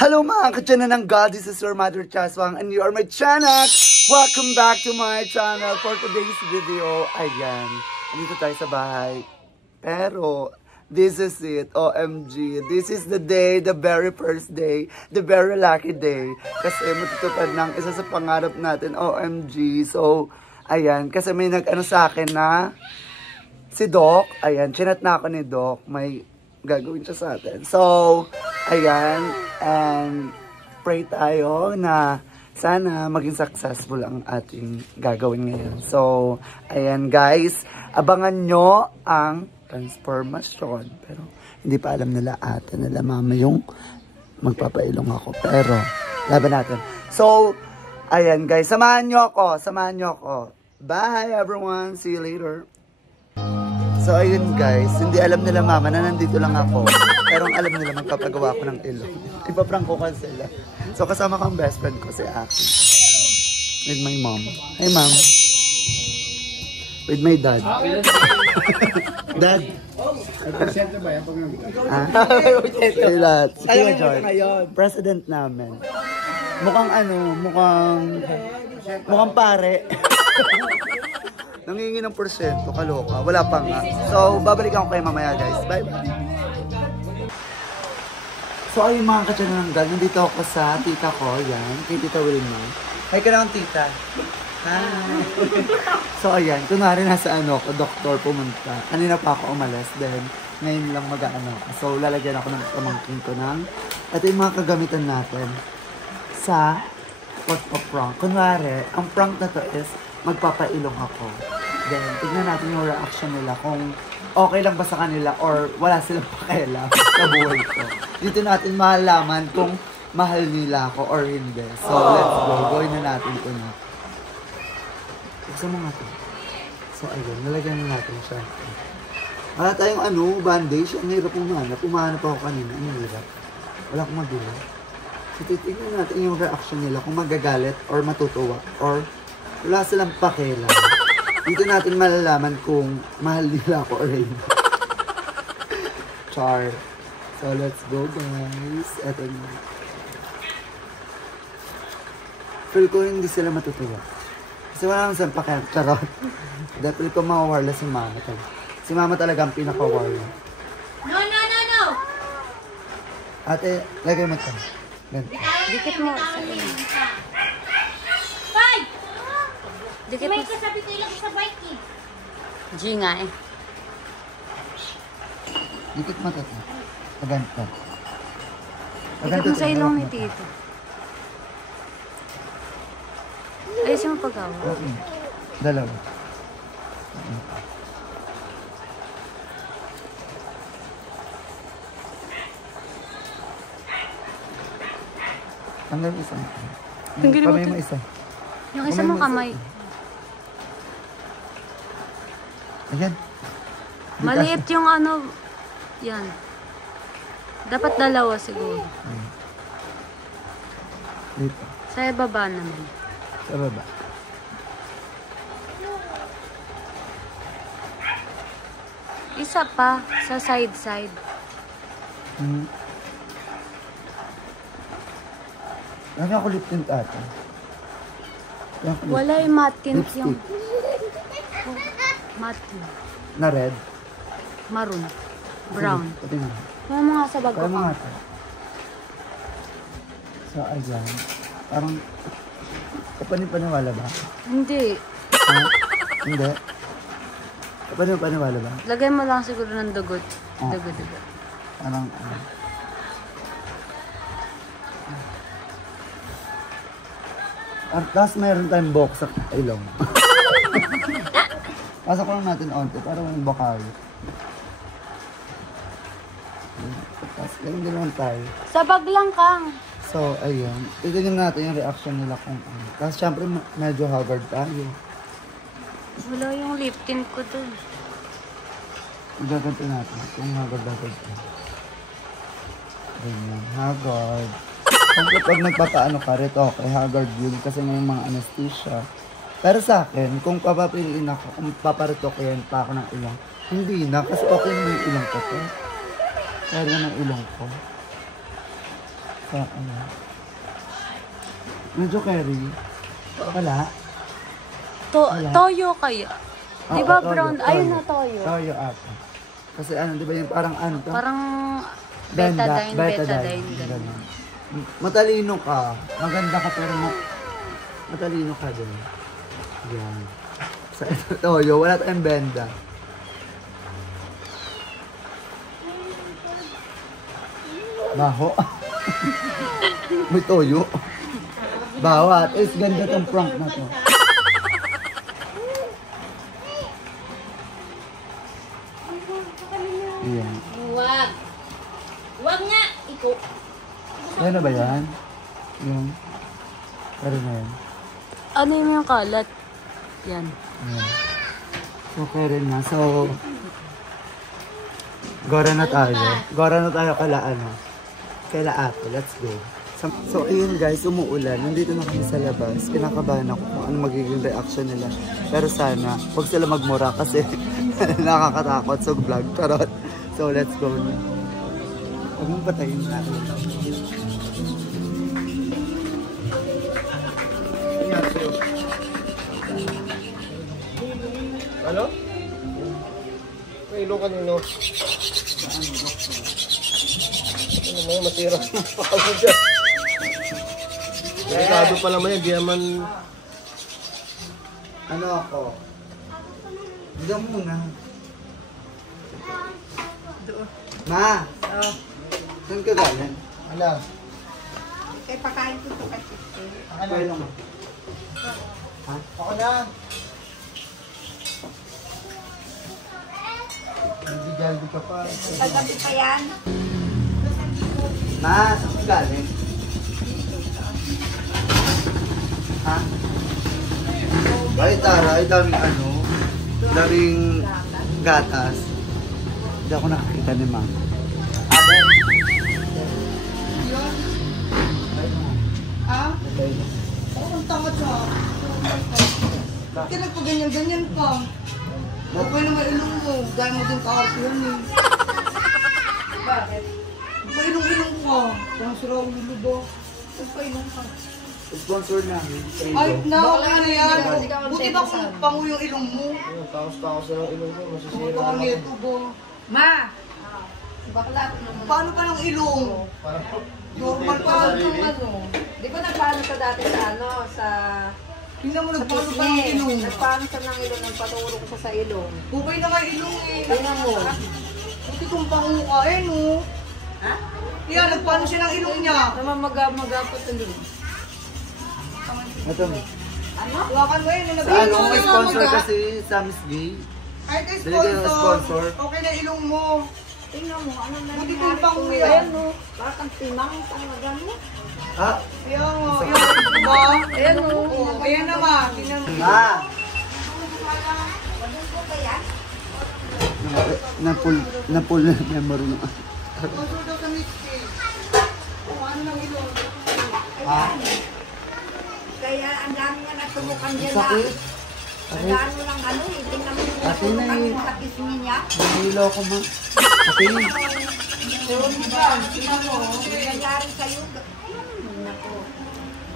Hello mga ka-channel ng God, this is your Mother Chaswang and you are my channel. Welcome back to my channel for today's video. Ayan, dito tayo sa bahay. Pero, this is it, OMG. This is the day, the very first day, the very lucky day. Kasi matutupad ng isa sa pangarap natin, OMG. So, ayan, kasi may nag-ano sa akin na si Doc. Ayan, chinat na ako ni Doc. May gagawin siya sa atin. So, ayan, and pray tayo na sana maging successful ang ating gagawin ngayon. So, ayan guys, abangan nyo ang transformation. Pero, hindi pa alam nila ate, nila mama yung magpapailong ako. Pero, laban natin. So, ayan guys, samahan nyo ako. Bye everyone, see you later. So ayun guys, hindi alam nila mama na nandito lang ako. Pero ang alam nila magpapagawa ko ng ilong. Ipaprank ko kasi sila. So kasama ko ang best friend ko si Aki. With my mom. Hey mom. With my dad. Dad. President namin. Mukhang pare. Nangingi ng porsyento, kaloka. Wala pa nga. So, babalikan ko kayo mamaya, guys. Bye-bye. So, ayun mga ka-channel, nandito ako sa tita ko. Yan, kay Tita Wilma. Hi ka naman, tita. Hi. So, ayan. Kunwari nasa doktor pumunta. Kanina pa ako umalis. Then, ngayon lang mag-ano. So, lalagyan ako ng pamangkin ko ng ito yung mga kagamitan natin sa pagpa-prank. Kunwari, ang prank na to is magpapailong ako. Then, tignan natin yung reaction nila kung okay lang ba sa kanila or wala silang pakialam sa buhay ko. Dito natin mahalaman kung mahal nila ako or hindi. So, let's go. Gawin na natin ito na. Buksan mo nga ito. So, ayun. Nalagyan na natin siya. Wala tayong bandage. Ang hirap pumahanap. Pumahanap ako kanina. Ang hirap. Wala akong magula. So, titignan natin yung reaction nila kung magagalit or matutuwa or wala silang pakialam. Dito natin malalaman kung mahal nila ako or hindi. Char. So, let's go guys. Eto na. Feel ko hindi sila matutuwa. Kasi wala nang silang pakialam. Charot. Dahil feel ko makawarla si mama. Si mama talaga ang pinakawarla. No! Ate, lagay mo ito. Dikit mo. Dikit may kasabi ko ilang sa bike eh. G nga eh. Dikit mo ito. Paganto. Dikit mo sa ilong ni Tito. Ayusin mo pag-awa. Okay. Dalawa. Tanggal isa. Tanggalin mo kamay mo isa. Yung isa mo kamay. Ayan. Maliit yung yan. Dapat dalawa siguro. Dito. Sa baba naman. Sa baba. Isa pa, sa side. Ano ako lip tint ata? Wala yung matte tint yung... Matte tint. Na red? Maroon. Brown. Pati nga. Kaya mga sa bag ko Kaya pa. mga ito. So, ayan. Parang... Kapaniwala ba? Hindi. Ha? Hindi? Kapaniwala ba? Lagay mo lang siguro ng dugot. Oh. Dugot. Parang... At tapos mayroon tayong box sa ilong. Pasok ko lang natin onte para may bakal. Tapos ganun din naman tayo. Sa bag lang kang. So, ayun. Tignan natin yung reaction nila kung ano. Tapos syempre medyo haggard tayo. Wala yung lip tint ko dun. Igaganto natin kung haggard tayo. Ganyan, haggard. Pag nagpapaano ka rin, okay, haggard yun kasi may mga anesthesia. Pero sa akin, kung papapiliin ako, kung paparito ko yan pa ako ng ilang, hindi na, kasi okay na yung ilang ko to. Kaya ng ilong ko. sa ano. Medyo curry. Wala. Wala. Toyo kaya. Di ba Toyo, brown? toyo. Ayun na toyo. Toyo ata. Kasi ano, di ba yung parang ano to? Parang betadine. Ganun. Matalino ka. Maganda ka pero matalino ka din. Yan. Sa ito, toyo, wala tayong benda. Baho. May toyo. Bawat. Is ganda tong prank na to. Ayan. Wag. Wag nga. Iko. Ano ba yan? Yung... Ano na yan? Ano yung kalat? Yan. Ayan. So, kaya rin na. So... Gora na tayo. Gora na tayo kala ano. Kaila ate. Let's go. So, ayun guys, umuulan. Nandito na kami sa labas. Kinakabahan ako kung ano magiging reaction nila. Pero sana, huwag sila magmura kasi nakakatakot sa vlog. Charot. So, let's go na. Huwag mong patayin natin. Ano? May ilo kanino. Ano mo, matira. Pakalo dyan. Delikado pa naman yan, di naman... Ano ako? Diyan muna. Ma! Oh, Saan ka galing? Ala. kaya pakain ko ito kasi. Kaya lang. Ha? Ako na. Hindi ka pa. Paggabi pa yan. Ma! Saan ka galing? Ha? Ay, Tara, ay daming ano, daming gatas. Hindi ako nakakita ni Ma. Abe! Ha? Abay. Ang tamad siya. Bakit nagpaganyan-ganyan ka? Okay naman ilong mo. Dahil mo din kahapon yun eh. Bakit? Ilong-ilong ka. Parang sira ang gulo ba? Nagpa-ilong ka. Sponsor namin. Ay, okay na yan. Buti ba kung pangu yung ilong mo? Takos-takos na ng ilong ko, masisira. Baka nito ba? Ma! Bakla ko naman. Paano pa ng ilong? Normal pa Paano lang. yung ano? Di ba nagpaano ka dati sa ano? Sa... Tingnan mo, Sa nagpaano pa ng pisngi. ilong. Nagpaano siya ng ilong. Nagpaturong siya sa ilong. Bukay na nga ilong eh. Tingnan mo. Buti kung pangu ka eh no. Ha? Kaya nagpaano siya ng ilong niya. Namamaga-maga pa tuloy. Ito. Ano? Hawakan mo yun. Sa ano, may sponsor kasi sa Miss Gay. Ay, kay Binigyan ng sponsor. sponsor. Okay na ilong mo. Tingnan mo. Ano na Buti nangyari kung pangu tuloy? yan. Ayan mo. Parang timang talaga mo. Ha? Kaya nga. Yan, diba? Ayan mo. Oh, ayan naman. Tingnan mo. Ma! Walang ko kaya? Napul na memory ng Sponsor daw sa mixtape. Kung ano ng ilong. Ha? Kaya ang dami nga nagtumukan dyan na. Sakit. Ang dami lang ano eh. Tingnan mo yung Ate, nagtumukan may- yung sa pisngi niya. Nahilo ko ma. Ate, Tingnan mo. Nangyari sa'yo. Nako.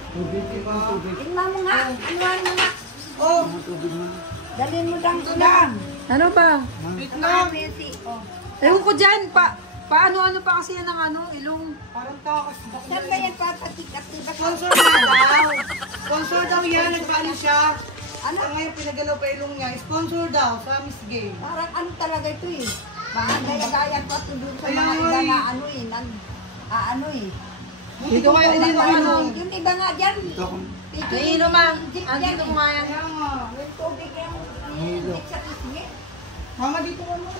tubig ka tubig. Tingnan mo nga. Anuhan mo nga. Oh, Mga tubig na. Dalhin mo lang ulan. Ano ba? wait lang. Messi. Oh. Ewan ko dyan, paano-ano pa kasi yan ng ano, ilong. Parang takas. Saan ba yan papatik-atik? Sponsor na daw. Sponsor daw yan. Nagpaano siya. Ano ngayon pinagalaw pa ilong niya. Sponsor daw sa Miss Gay. Parang ano talaga ito eh. Mga gaya-gaya pa ito dun sa Kaya mga nga iba eh. na ano eh. Ano eh. Dito kayo Wala ilong pa ano. Yung iba nga dyan. Ito ako. Nahilo ma. Andito mo nga yan. Kaya nga. Yung tubig yung Nahilo. sa pisngi. Mama dito ka mo.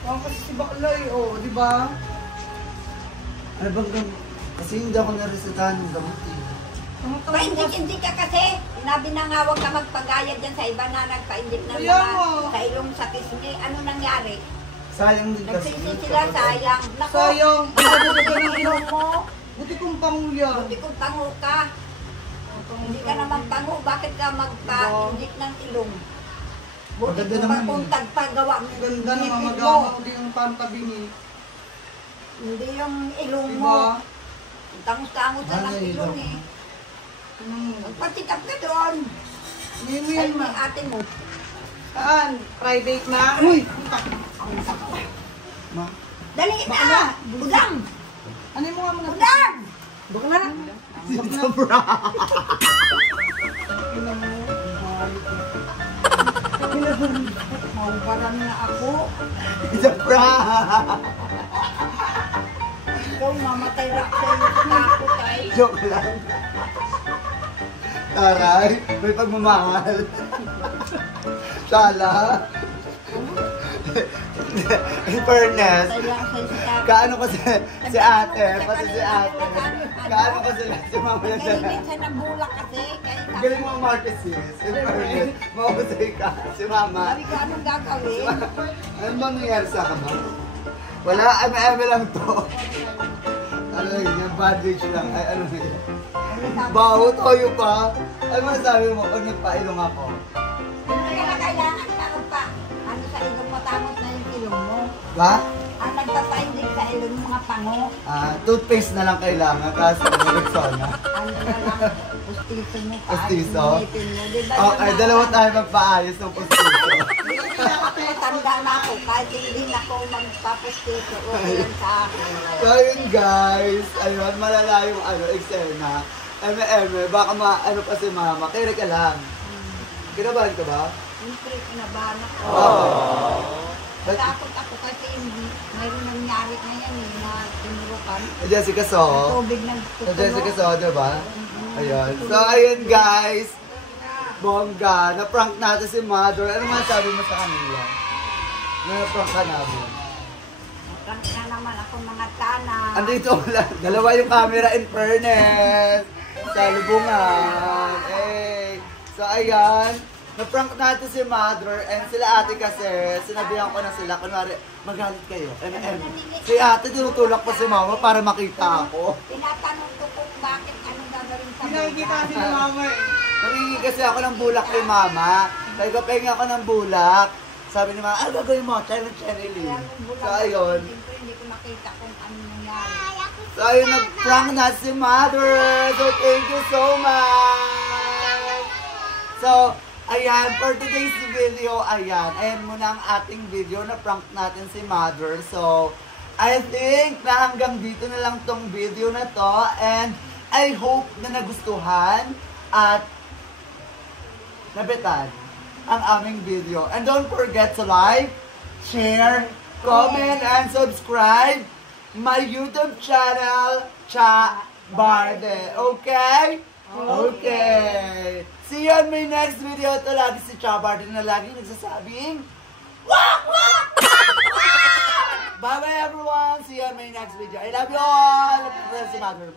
Parang kasi si Bakla eh. Oh, di ba? Ano bang gamot? Kasi hindi ako naresetahan ng gamot eh. Ba, hindi ka kasi. Sinabi na nga huwag ka magpagaya dyan sa iba na nagpa-inject ng Kaya mga nga. sa ilong sa pisngi. Ano nangyari? Sayang din kasi. Nagsisi sila sayang. Nako, Sayang. ano yung ilong mo? Buti kong pangu yan. Buti kung pango ka. Hindi ka naman pango, bakit ka magpa-inject ng ilong? Buti Maganda kung naman kung eh. tagpagawa mo Ang ganda ng naman. ngipin mo. Magama ko din yung pantabingi. Hindi yung ilong Diba? mo. Tangos-tangos na ng ilong eh. Magpatikap ka doon. Hindi mo Sa'yo yan ni ate mo. Saan? Private na? Uy! Ma. Dali na! Budang! Ano mo nga muna? Budang! Bakla? Sobra. Maubaran na ako. Sobra. Ikaw mamatay rak sa'yo. Takot ay. Joke lang. Taray, may pagmamahal. Shala. In fairness, Sayang sa'yo sa takot. kaano kasi si ate, pati si ate. Kaano kasi si mama na siya. Galing siya ng bulak kasi. Kaya Galing mo markesis. In fairness, mahusay ka. Si mama. sabi ko, anong gagawin? Ano bang nangyari sa kama? Wala, eme lang to. Ano lang yan, bandage lang. Ay, ano na yan. Baho, toyo pa. Ano masasabi mo pag nagpailong ako? Kaya na kailangan meron pa. Ano sa ilong matamos na yung ilong mo. Ba? Ang nagpapaindig sa ilong yung mga pango. Toothpaste na lang kailangan kasi Rexona. Ano na lang, pustiso mo pa. Pustiso? Ngipin mo. Diba Okay, dalawa tayo magpaayos ng pustiso. Tanda na ako, kahit hindi na ako magpapustiso. Okay lang sa akin. So yun guys, ayun, malala yung eksena. Baka ano pa si mama, kaya ka lang. Kinabahan ka ba? Siyempre, kinabahan ako. Oh. Takot ako kasi mayroon nangyari na yan eh, na tinurukan. Jessica So. Tubig ng So Jessica So, diba? Ayun. So ayun guys, bongga, na-prank natin si Mother. Ano masabi mo sa kanila? Na-prank ka namin. Prank na naman ako mga tanak. Andito lang, dalawa yung camera in fairness. Sa lubungan. Eh. So ayan, na-prank natin si Mother and sila ate kasi, sinabihan ko na sila, kunwari, magalit kayo. Si ate tinutulak pa si mama para makita ako. Tinatanong ko kung bakit anong gagawin sa Pinakikita buhay. si mama eh. Naringi kasi ako ng bulak kay mama. Sabi ko, pengi ako ng bulak. Sabi ni mama, gagawin mo, channel. So ayun. Siyempre hindi ko makita kung ano nangyari. So ayun, nag-prank na si Mother. So thank you so much. So, ayan, for today's video, ayan muna ang ating video na prank natin si Mother. So, I think na hanggang dito na lang tong video na to. And I hope na nagustuhan at nabitan ang aming video. And don't forget to like, share, comment, and subscribe my YouTube channel, Cha Barde. Okay? Okay. See you on my next video. Ito lagi si Cha Barde na lagi nagsasabing, wak, wak! Bye-bye everyone. See you on my next video. I love you all. Si Mother.